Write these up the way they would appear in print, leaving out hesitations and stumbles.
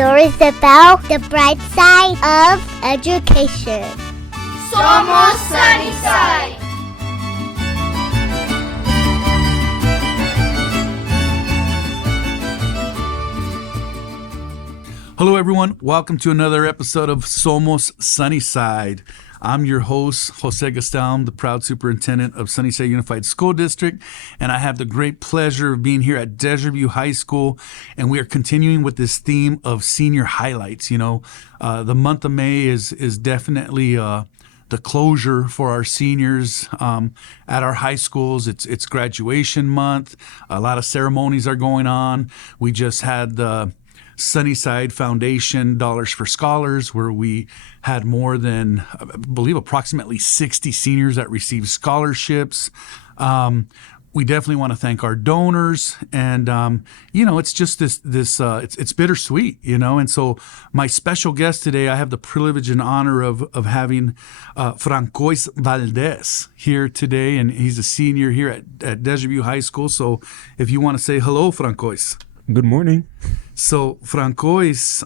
stories about the bright side of education. Somos Sunnyside! Hello, everyone. Welcome to another episode of Somos Sunnyside. I'm your host, Jose Gastelum, the proud superintendent of Sunnyside Unified School District, and I have the great pleasure of being here at Desert View High School, and we are continuing with this theme of senior highlights. You know, the month of May is definitely the closure for our seniors at our high schools. It's graduation month. A lot of ceremonies are going on. We just had the Sunnyside Foundation Dollars for Scholars, where we had more than, I believe, approximately 60 seniors that received scholarships. We definitely want to thank our donors, and it's just it's bittersweet, and so my special guest today, I have the privilege and honor of having Frankois Valdez here today, and he's a senior here at Desert View High School. So if you want to say hello, Frankois. Good morning. So Frankois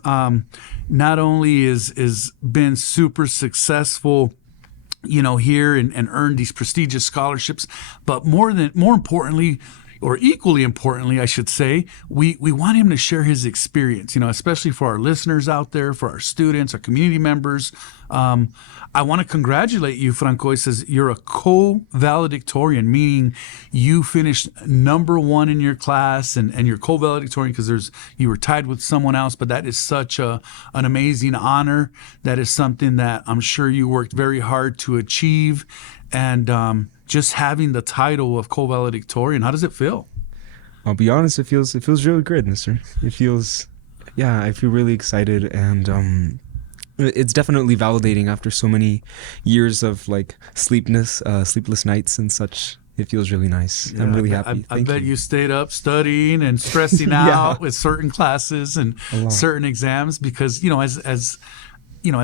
not only is been super successful, here and earned these prestigious scholarships, but more importantly, or equally importantly, I should say, we want him to share his experience, especially for our listeners out there, for our students, our community members. I want to congratulate you, Frankois, as you're a co-valedictorian, meaning you finished number one in your class, and you're co-valedictorian because you were tied with someone else, but that is such an amazing honor. That is something that I'm sure you worked very hard to achieve, and just having the title of co-valedictorian, how does it feel? I'll be honest, it feels really great, mister. I feel really excited, and it's definitely validating after so many years of sleepless nights and such. It feels really nice. Yeah, I'm really happy. I bet you stayed up studying and stressing out with certain classes and certain exams because, as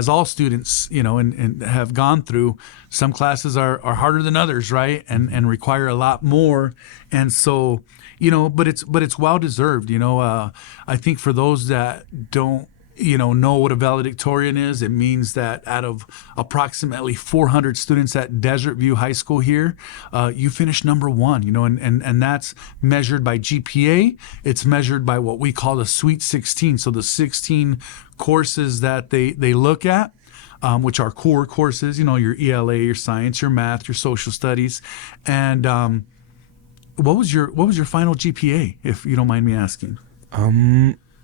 all students, and have gone through, some classes are harder than others, right? And require a lot more. And so, but it's well deserved. I think for those that don't, know what a valedictorian is, it means that out of approximately 400 students at Desert View High School here, you finished number one, and that's measured by GPA. It's measured by what we call the Sweet 16. So the 16 courses that they look at, which are core courses, your ELA, your science, your math, your social studies. And what was your final GPA, if you don't mind me asking?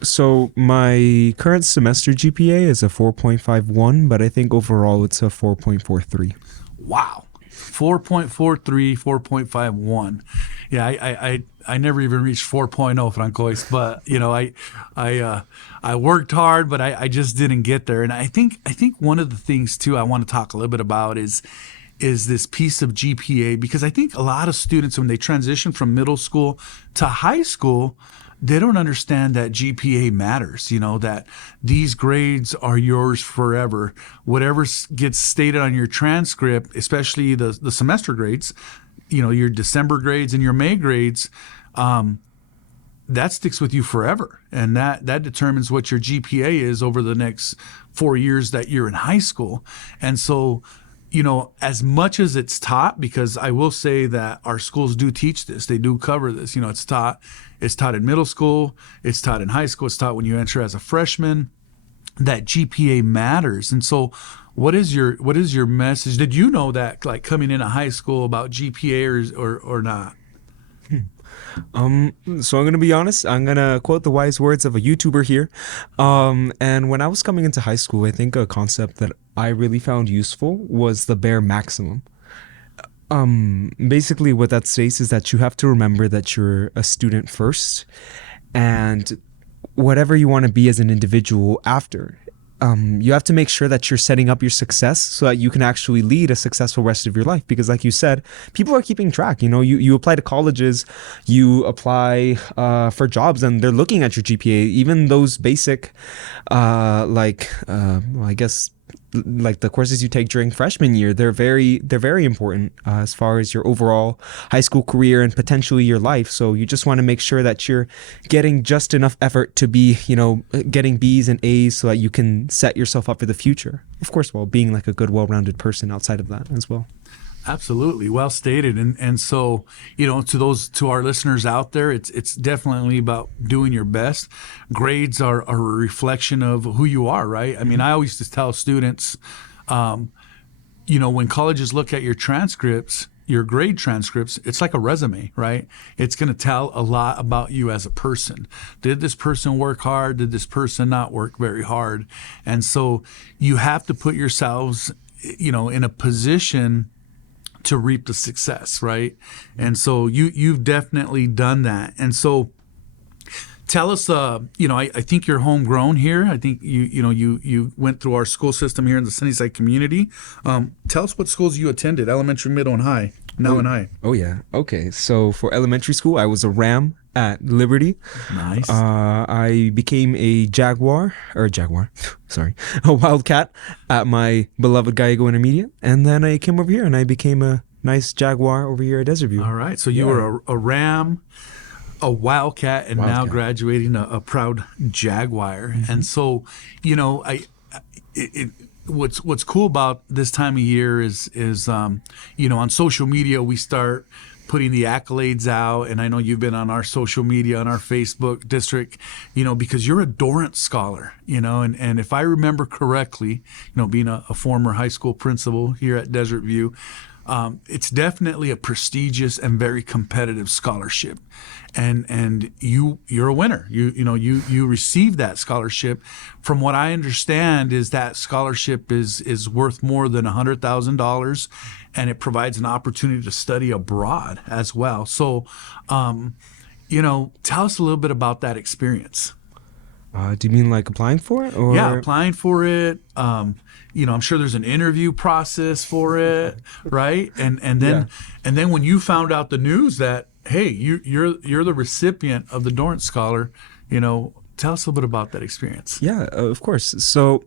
So my current semester GPA is a 4.51, but I think overall it's a 4.43. Wow. 4.43, 4.51. Yeah, I never even reached 4.0, Frankois, but I worked hard, but I just didn't get there. And I think one of the things too I want to talk a little bit about is this piece of GPA, because I think a lot of students, when they transition from middle school to high school, they don't understand that GPA matters, that these grades are yours forever. Whatever gets stated on your transcript, especially the semester grades, your December grades and your May grades, that sticks with you forever. And that determines what your GPA is over the next 4 years that you're in high school. And so, as much as it's taught, because I will say that our schools do teach this, they do cover this, it's taught in middle school, it's taught in high school, it's taught when you enter as a freshman, that GPA matters. And so what is your message? Did you know that, coming into high school, about GPA or not? So I'm going to be honest. I'm going to quote the wise words of a YouTuber here. And when I was coming into high school, I think a concept that I really found useful was the bare maximum. Basically what that states is that you have to remember that you're a student first, and whatever you want to be as an individual after. You have to make sure that you're setting up your success so that you can actually lead a successful rest of your life. Because like you said, people are keeping track. You apply to colleges, you apply for jobs, and they're looking at your GPA. Even those basic, I guess, like the courses you take during freshman year, they're very important as far as your overall high school career and potentially your life. So you just want to make sure that you're getting just enough effort to be, getting B's and A's so that you can set yourself up for the future. Of course, while being like a good, well-rounded person outside of that as well. Absolutely, well stated. And so, to our listeners out there, it's definitely about doing your best. Grades are a reflection of who you are, right? I mean, I always just tell students, when colleges look at your transcripts, your grade transcripts, it's like a resume, right? It's going to tell a lot about you as a person. Did this person work hard? Did this person not work very hard? And so you have to put yourselves, in a position to reap the success, right? And so you've definitely done that. And so tell us, I think you're homegrown here. I think you went through our school system here in the Sunnyside community. Tell us what schools you attended, elementary, middle, and high. Now and high. Oh yeah. Okay. So for elementary school, I was a Ram at Liberty. Nice. I became a a Wildcat at my beloved Gallego Intermediate, and then I came over here and I became a nice Jaguar over here at Desert View. All right. So you were a Ram, a Wildcat, and now graduating a proud Jaguar. Mm-hmm. And so, what's cool about this time of year is on social media we start putting the accolades out, and I know you've been on our social media, on our Facebook district, because you're a Dorrance Scholar, and if I remember correctly, being a former high school principal here at Desert View, it's definitely a prestigious and very competitive scholarship, and you're a winner. You received that scholarship. From what I understand, is that scholarship is worth more than $100,000, and it provides an opportunity to study abroad as well. So, tell us a little bit about that experience. Do you mean like applying for it? Or? Yeah, applying for it. I'm sure there's an interview process for it, right? And then when you found out the news that, hey, you're the recipient of the Dorrance Scholar, tell us a little bit about that experience. Yeah, of course. So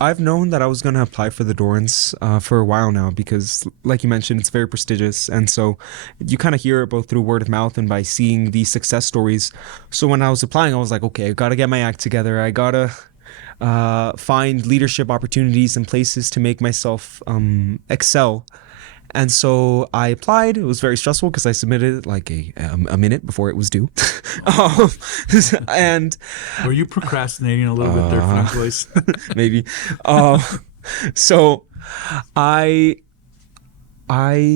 I've known that I was going to apply for the Dorrance for a while now because, like you mentioned, it's very prestigious. And so you kind of hear it both through word of mouth and by seeing these success stories. So when I was applying, I was like, okay, I got to get my act together. I got to find leadership opportunities and places to make myself excel. And so I applied. It was very stressful because I submitted like a minute before it was due. And were you procrastinating a little bit there, Frankois? Maybe. So I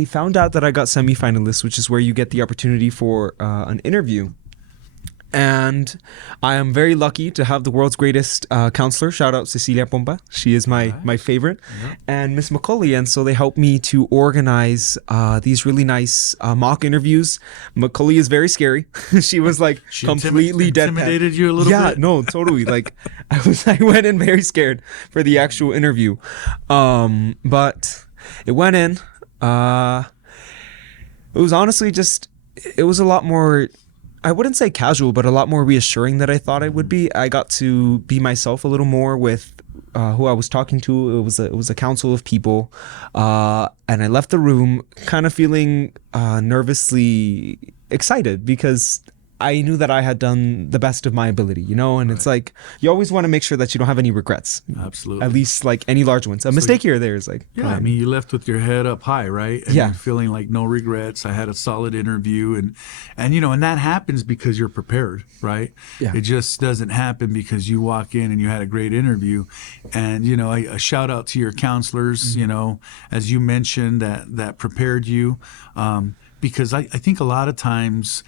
found out that I got semifinalist, which is where you get the opportunity for an interview. And I am very lucky to have the world's greatest counselor. Shout out Cecilia Pompa. She is my favorite. Yep. And Miss McCauley. And so they helped me to organize these really nice mock interviews. McCauley is very scary. She was like completely intimidated you a little bit? Yeah, no, totally. Like I went in very scared for the actual interview. But it went in. It was honestly it was a lot more, I wouldn't say casual, but a lot more reassuring than I thought it would be. I got to be myself a little more with who I was talking to. It was a council of people, and I left the room kind of feeling nervously excited because I knew that I had done the best of my ability, and it's like you always want to make sure that you don't have any regrets. Absolutely. At least like any large ones. A mistake here or there is like, yeah, I mean, you left with your head up high, right? And feeling like no regrets. I had a solid interview, and that happens because you're prepared, right? Yeah. It just doesn't happen because you walk in and you had a great interview. And a shout out to your counselors, as you mentioned that prepared you, because I think a lot of times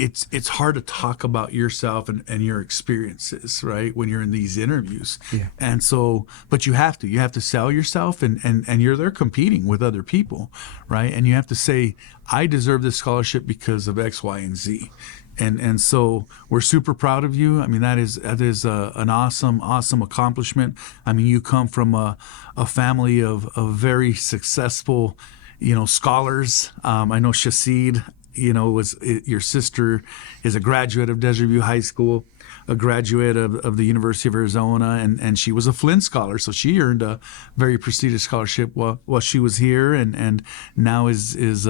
it's hard to talk about yourself and your experiences, right, when you're in these interviews. Yeah. And so, but you have to sell yourself, and you're there competing with other people, right? And you have to say, I deserve this scholarship because of X, Y, and Z. And so we're super proud of you. I mean, that is an awesome accomplishment. I mean, you come from a family of very successful scholars. I know Shasid your sister is a graduate of Desert View High School, a graduate of the University of Arizona, and she was a Flynn Scholar, so she earned a very prestigious scholarship while she was here, and now is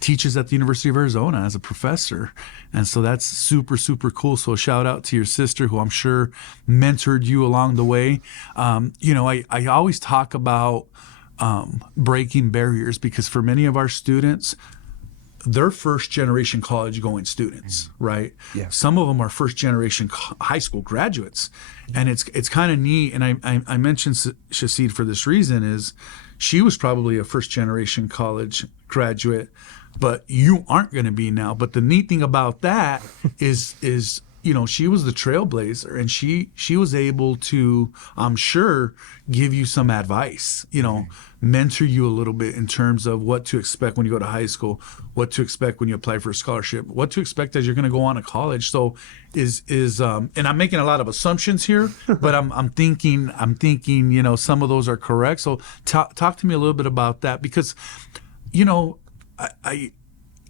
teaches at the University of Arizona as a professor, and so that's super, super cool. So shout out to your sister, who I'm sure mentored you along the way. I always talk about breaking barriers, because for many of our students, they're first generation college going students, right? Yeah. Some of them are first generation high school graduates, and it's kind of neat. And I mentioned Shasid for this reason, is she was probably a first generation college graduate, but you aren't going to be now. But the neat thing about that is she was the trailblazer, and she was able to, I'm sure, give you some advice, mentor you a little bit in terms of what to expect when you go to high school, what to expect when you apply for a scholarship, what to expect as you're going to go on to college. So and I'm making a lot of assumptions here, but I'm thinking, some of those are correct. So talk to me a little bit about that, because,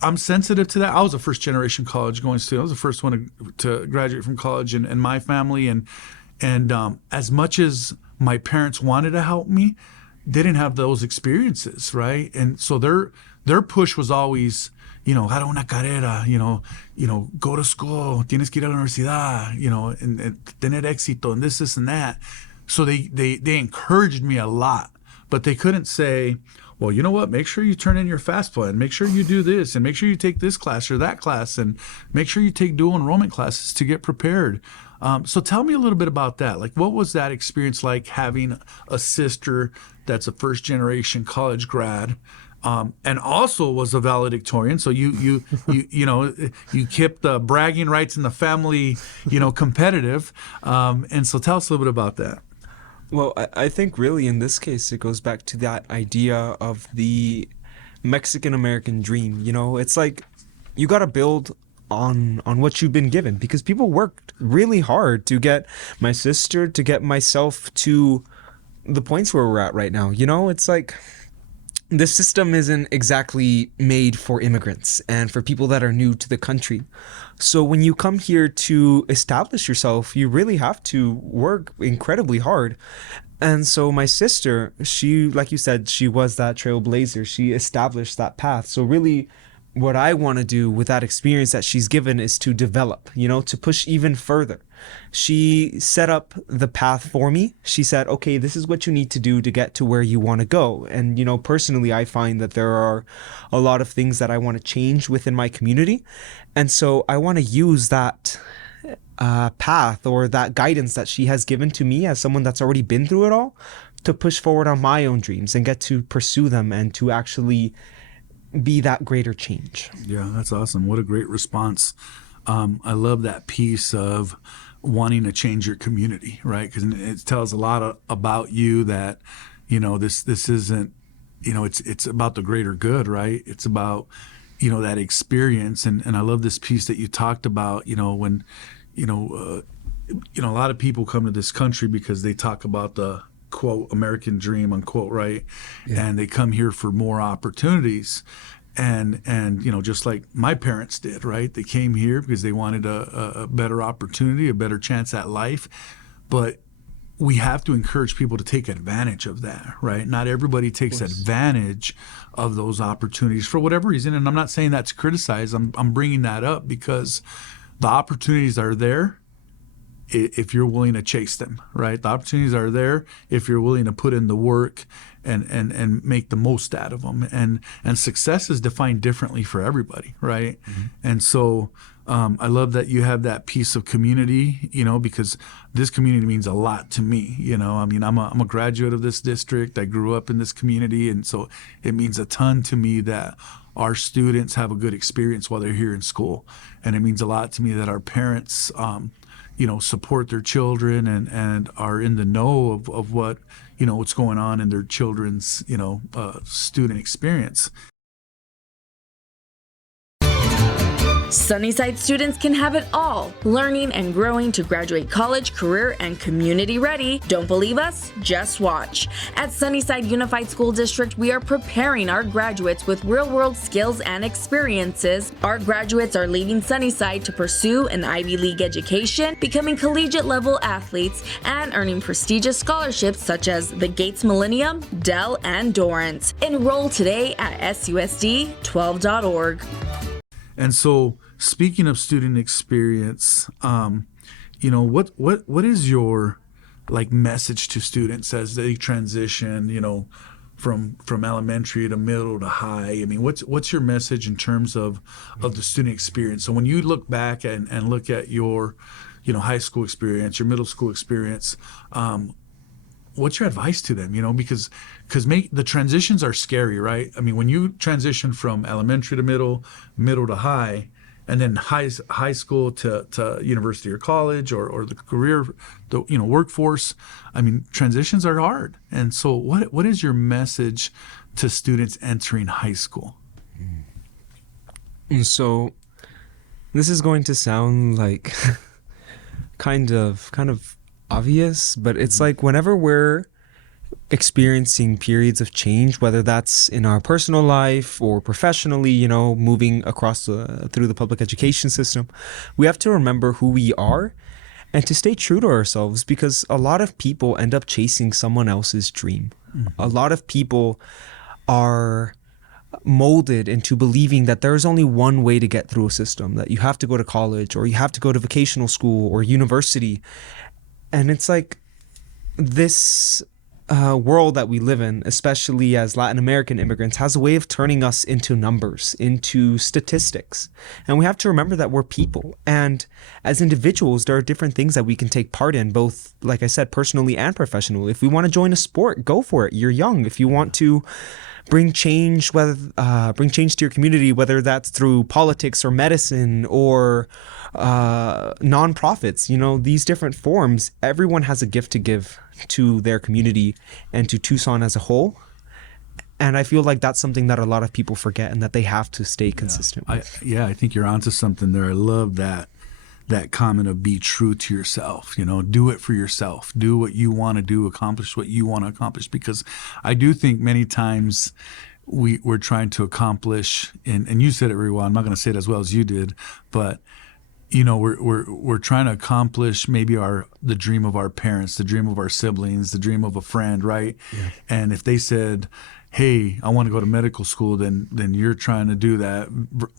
I'm sensitive to that. I was a first generation college going student. I was the first one to graduate from college in my family. And as much as my parents wanted to help me, they didn't have those experiences, right? And so their push was always, agarra una carrera, go to school, tienes que ir a la universidad, and tener éxito, and this and that. So they encouraged me a lot, but they couldn't say, well, you know what, make sure you turn in your FAFSA, and make sure you do this, and make sure you take this class or that class, and make sure you take dual enrollment classes to get prepared. So tell me a little bit about that. Like, what was that experience like, having a sister that's a first generation college grad, and also was a valedictorian? So you kept the bragging rights in the family, competitive. And so tell us a little bit about that. Well, I think really in this case, it goes back to that idea of the Mexican-American dream. It's like you got to build on what you've been given, because people worked really hard to get my sister, to get myself to the points where we're at right now. It's like the system isn't exactly made for immigrants and for people that are new to the country. So when you come here to establish yourself, you really have to work incredibly hard. And so my sister, she, like you said, she was that trailblazer. She established that path. So really, what I want to do with that experience that she's given is to develop, to push even further. She set up the path for me. She said, okay, this is what you need to do to get to where you want to go. And, personally, I find that there are a lot of things that I want to change within my community. And so I want to use that path or that guidance that she has given to me as someone that's already been through it all, to push forward on my own dreams and get to pursue them and to actually be that greater change. Yeah, that's awesome. What a great response. I love that piece of wanting to change your community, right? Because it tells a lot about you that, this isn't, it's about the greater good, right? It's about, that experience. And I love this piece that you talked about, when, a lot of people come to this country because they talk about the quote American dream, unquote, right? Yeah. And they come here for more opportunities. And just like my parents did, right? They came here because they wanted a better opportunity, a better chance at life. But we have to encourage people to take advantage of that, right? Not everybody takes advantage of those opportunities for whatever reason. And I'm not saying that to criticize. I'm bringing that up because the opportunities are there if you're willing to chase them, right? The opportunities are there if you're willing to put in the work and make the most out of them. And success is defined differently for everybody, right? Mm-hmm. And so I love that you have that piece of community, because this community means a lot to me. I'm a graduate of this district. I grew up in this community, and so it means a ton to me that our students have a good experience while they're here in school. And it means a lot to me that our parents support their children and are in the know of what, what's going on in their children's, student experience. Sunnyside students can have it all, learning and growing to graduate college, career, and community ready. Don't believe us? Just watch. At Sunnyside Unified School District, we are preparing our graduates with real-world skills and experiences. Our graduates are leaving Sunnyside to pursue an Ivy League education, becoming collegiate-level athletes, and earning prestigious scholarships such as the Gates Millennium, Dell, and Dorrance. Enroll today at susd12.org. And so, speaking of student experience, what is your message to students as they transition, from elementary to middle to high? I mean, what's your message in terms of the student experience? So when you look back and look at your, high school experience, your middle school experience, what's your advice to them? Because the transitions are scary, right? I mean, when you transition from elementary to middle to high, and then high school to university or college or the career, workforce, I mean, transitions are hard. And so what is your message to students entering high school? So this is going to sound like kind of obvious, but it's like whenever we're experiencing periods of change, whether that's in our personal life or professionally, moving across through the public education system, we have to remember who we are and to stay true to ourselves, because a lot of people end up chasing someone else's dream. Mm-hmm. A lot of people are molded into believing that there is only one way to get through a system, that you have to go to college or you have to go to vocational school or university. And it's like this world that we live in, especially as Latin American immigrants, has a way of turning us into numbers, into statistics. And we have to remember that we're people. And as individuals, there are different things that we can take part in, both, like I said, personally and professionally. If we want to join a sport, go for it. You're young. If you want to bring change to your community, whether that's through politics or medicine or nonprofits, these different forms, everyone has a gift to give to their community and to Tucson as a whole. And I feel like that's something that a lot of people forget and that they have to stay consistent with. I think you're onto something there. I love that comment of be true to yourself, do it for yourself, do what you want to do, accomplish what you want to accomplish. Because I do think many times we're trying to accomplish, and you said it very well, I'm not going to say it as well as you did, but we're trying to accomplish maybe the dream of our parents, the dream of our siblings, the dream of a friend, right? Yeah. And if they said, hey, I want to go to medical school, then you're trying to do that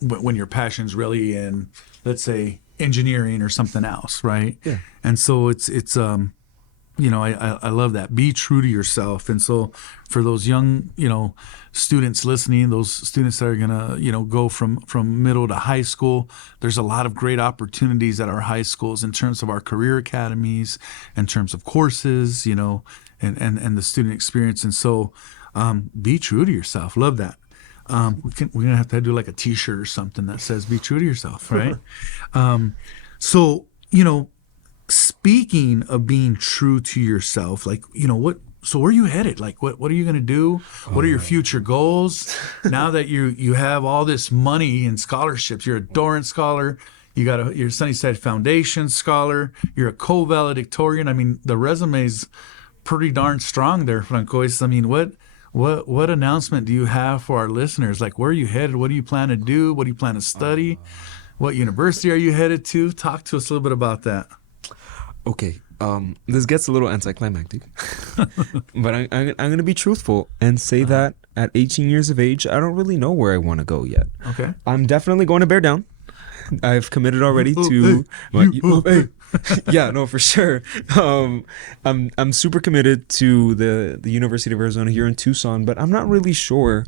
when your passion's really in, let's say, engineering or something else, right? Yeah. And so it's I love that. Be true to yourself. And so for those young, students listening, those students that are gonna, go from middle to high school, there's a lot of great opportunities at our high schools in terms of our career academies, in terms of courses, and the student experience. And so be true to yourself. Love that. We're gonna have to do like a T-shirt or something that says "Be true to yourself," right? So speaking of being true to yourself, so where are you headed? Like, what are you gonna do? What are your future goals now that you have all this money and scholarships? You're a Dorrance Scholar. You're a Sunnyside Foundation Scholar. You're a co-valedictorian. I mean, the resume's pretty darn strong there, Frankois. I mean, what announcement do you have for our listeners? Like, where are you headed? What do you plan to do? What do you plan to study? What university are you headed to? Talk to us a little bit about that. Okay, this gets a little anticlimactic, but I'm going to be truthful and say that at 18 years of age, I don't really know where I want to go yet. Okay. I'm definitely going to bear down. I've committed already to... Yeah, no, for sure. I'm super committed to the University of Arizona here in Tucson, but I'm not really sure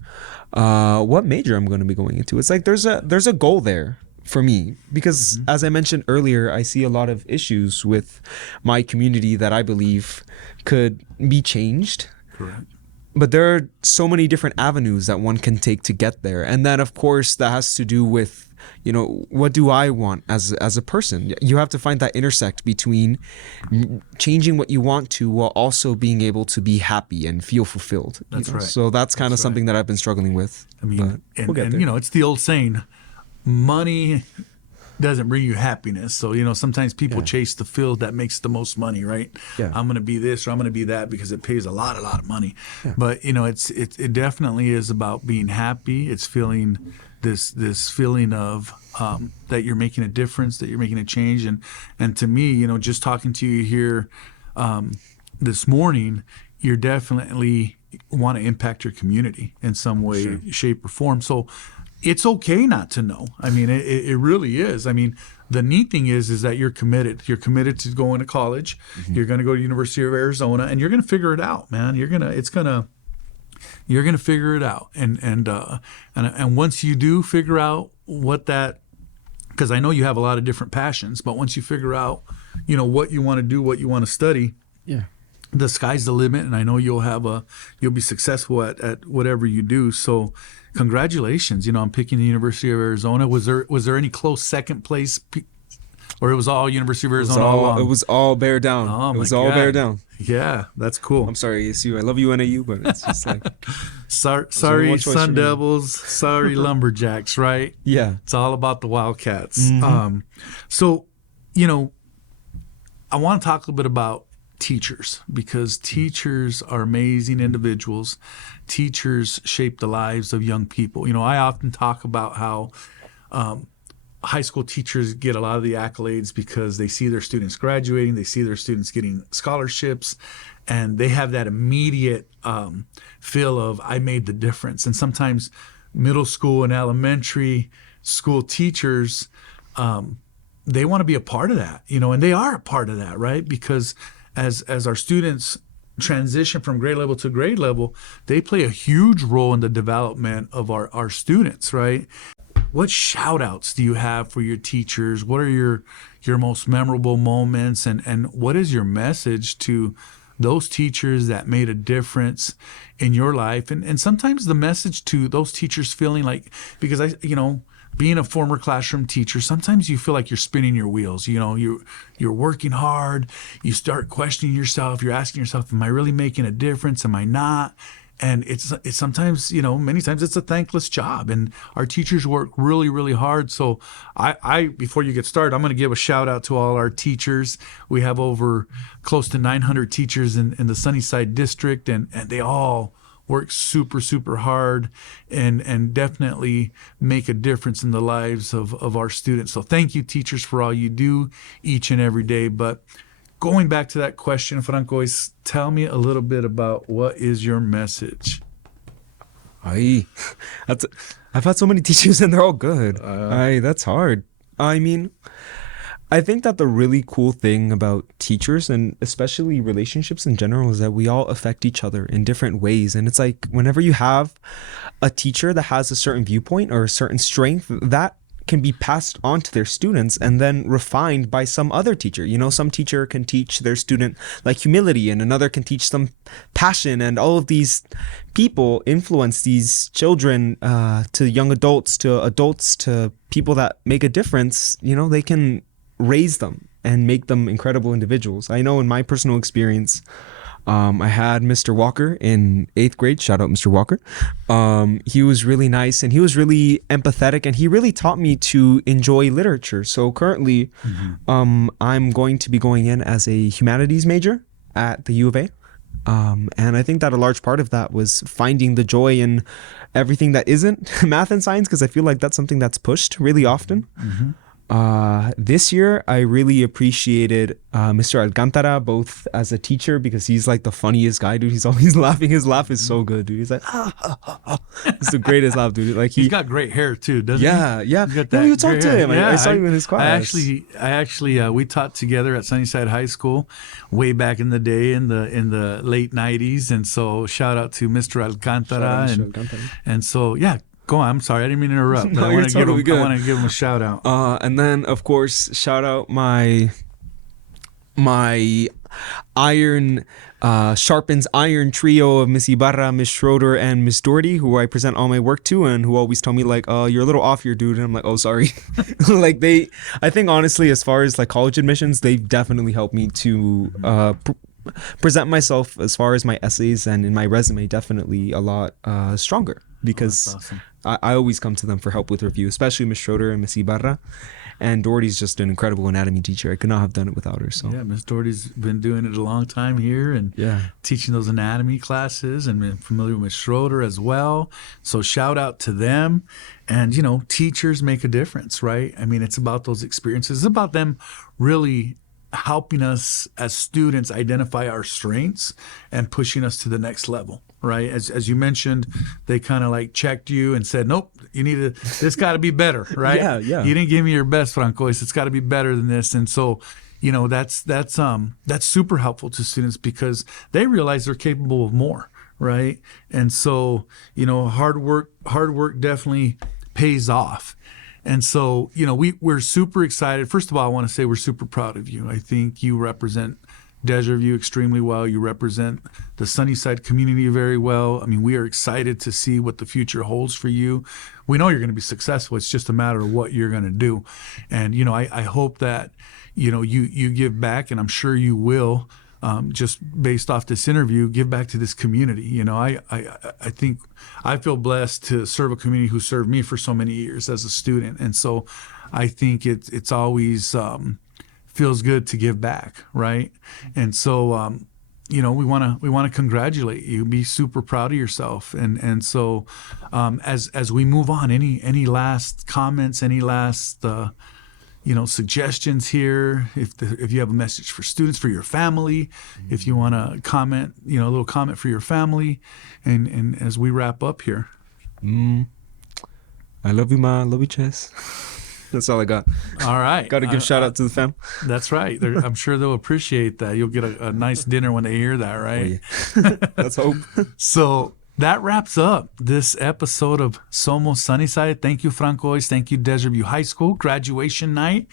what major I'm going to be going into. It's like there's a goal there for me, because as I mentioned earlier, I see a lot of issues with my community that I believe could be changed. Correct. But there are so many different avenues that one can take to get there. And then, of course, that has to do with, what do I want as a person? You have to find that intersect between changing what you want to while also being able to be happy and feel fulfilled. That's right. So that's kind of something that I've been struggling with. I mean, and it's the old saying, money doesn't bring you happiness. So, sometimes people chase the field that makes the most money, right? Yeah. I'm going to be this or I'm going to be that because it pays a lot of money. Yeah. But, it definitely is about being happy. It's feeling this feeling of that you're making a difference, that you're making a change. And to me, just talking to you here this morning, you're definitely want to impact your community in some way, shape, or form. So it's okay not to know. I mean, it really is. I mean, the neat thing is that you're committed. You're committed to going to college. Mm-hmm. You're going to go to University of Arizona, and you're going to figure it out, man. You're gonna figure it out. And once you do figure out what that, because I know you have a lot of different passions, but once you figure out, what you want to do, what you want to study, the sky's the limit. And I know you'll be successful at whatever you do. So congratulations, on picking the University of Arizona. Was there any close second place, or it was all University of Arizona all along? It was all bear down. Oh, it was my all God. bear down. Yeah, that's cool. I'm sorry, ASU. I love you, NAU, but it's just like sorry, Sun Devils. Sorry, Lumberjacks. Right? Yeah, it's all about the Wildcats. Mm-hmm. So, I want to talk a little bit about teachers, because teachers are amazing individuals. Teachers shape the lives of young people. I often talk about how high school teachers get a lot of the accolades because they see their students graduating, they see their students getting scholarships, and they have that immediate feel of, I made the difference. And sometimes middle school and elementary school teachers, they want to be a part of that, and they are a part of that, right? Because as our students transition from grade level to grade level, they play a huge role in the development of our students, right? What shout outs do you have for your teachers? What are your most memorable moments? And what is your message to those teachers that made a difference in your life? And sometimes the message to those teachers feeling like, because being a former classroom teacher, sometimes you feel like you're spinning your wheels. You're working hard. You start questioning yourself. You're asking yourself, am I really making a difference? Am I not? And it's sometimes, many times it's a thankless job, and our teachers work really, really hard. So I before you get started, I'm going to give a shout out to all our teachers. We have over close to 900 teachers in the Sunnyside district, and they all work super, super hard and definitely make a difference in the lives of our students. So thank you, teachers, for all you do each and every day. But going back to that question, Frankois, tell me a little bit about what is your message? I've had so many teachers and they're all good. That's hard. I mean, I think that the really cool thing about teachers, and especially relationships in general, is that we all affect each other in different ways. And it's like whenever you have a teacher that has a certain viewpoint or a certain strength, that can be passed on to their students and then refined by some other teacher. Some teacher can teach their student like humility, and another can teach them passion, and all of these people influence these children to young adults, to people that make a difference. They can raise them and make them incredible individuals. I know in my personal experience, I had Mr. Walker in 8th grade. Shout out Mr. Walker. He was really nice and he was really empathetic, and he really taught me to enjoy literature. So currently, I'm going to be going in as a humanities major at the U of A. And I think that a large part of that was finding the joy in everything that isn't math and science, because I feel like that's something that's pushed really often. Mm-hmm. This year, I really appreciated Mr. Alcantara, both as a teacher, because he's like the funniest guy, dude. He's always laughing. His laugh is so good, dude. He's like, it's the greatest laugh, dude. Like he's got great hair too, doesn't he? Yeah. You talked to him. I saw you in his class. I actually, we taught together at Sunnyside High School way back in the day, in the late '90s, and so shout out to Mr. Alcantara, and so yeah. Go on. I'm sorry. I didn't mean to interrupt. But No, I want to give him a shout out. And then, of course, shout out my iron sharpens iron trio of Miss Ibarra, Miss Schroeder, and Miss Doherty, who I present all my work to, and who always tell me like, you're a little off here, dude. And I'm like, oh, sorry. Like I think honestly, as far as like college admissions, they've definitely helped me to present myself, as far as my essays and in my resume, definitely a lot stronger, because awesome. I always come to them for help with review, especially Miss Schroeder and Miss Ibarra. And Doherty's just an incredible anatomy teacher. I could not have done it without her. So Yeah, Miss Doherty's been doing it a long time here and teaching those anatomy classes, and been familiar with Miss Schroeder as well. So shout out to them. And, you know, teachers make a difference, right? I mean, it's about those experiences. It's about them really helping us as students identify our strengths and pushing us to the next level, right? As you mentioned, they kind of like checked you and said, nope, you need to, this got to be better, right? Yeah. You didn't give me your best, Frankois. It's got to be better than this. And so, you know, that's super helpful to students because they realize they're capable of more, right? And so, you know, hard work definitely pays off. And so, you know, we're super excited. First of all, I want to say we're super proud of you. I think you represent Desert View extremely well. You represent the Sunnyside community very well. I mean, we are excited to see what the future holds for you. We know you're going to be successful. It's just a matter of what you're going to do. And, you know, I hope that, you know, you give back, and I'm sure you will. Just based off this interview, give back to this community. You know, I think I feel blessed to serve a community who served me for so many years as a student, and so I think it's always feels good to give back, right? And so you know, we want to congratulate you, be super proud of yourself, and so as we move on, any last comments, any last you know, suggestions here, if you have a message for students, for your family, if you want to comment, you know, a little comment for your family, and as we wrap up here. I love you, Ma. I love you, Chess. That's all I got. All right. Got to give shout out to the fam. That's right. I'm sure they'll appreciate that. You'll get a nice dinner when they hear that, right? Oh, yeah. Let's hope. So that wraps up this episode of Somos Sunnyside. Thank you, Frankois. Thank you, Desert View High School. Graduation night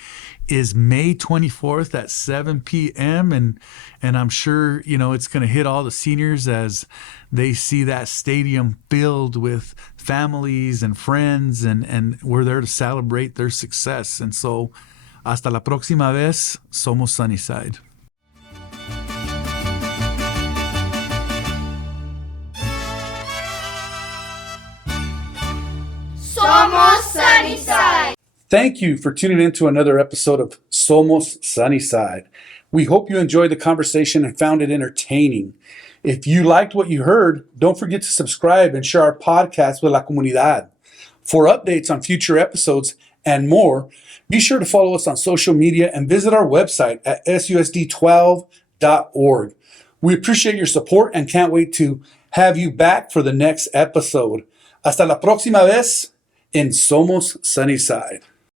is May 24th at 7 p.m. And I'm sure, you know, it's going to hit all the seniors as they see that stadium filled with families and friends, and we're there to celebrate their success. And so, hasta la próxima vez, Somos Sunnyside. Somos Sunnyside. Thank you for tuning in to another episode of Somos Sunnyside. We hope you enjoyed the conversation and found it entertaining. If you liked what you heard, don't forget to subscribe and share our podcast with la comunidad. For updates on future episodes and more, be sure to follow us on social media and visit our website at susd12.org. We appreciate your support and can't wait to have you back for the next episode. Hasta la próxima vez en Somos Sunnyside.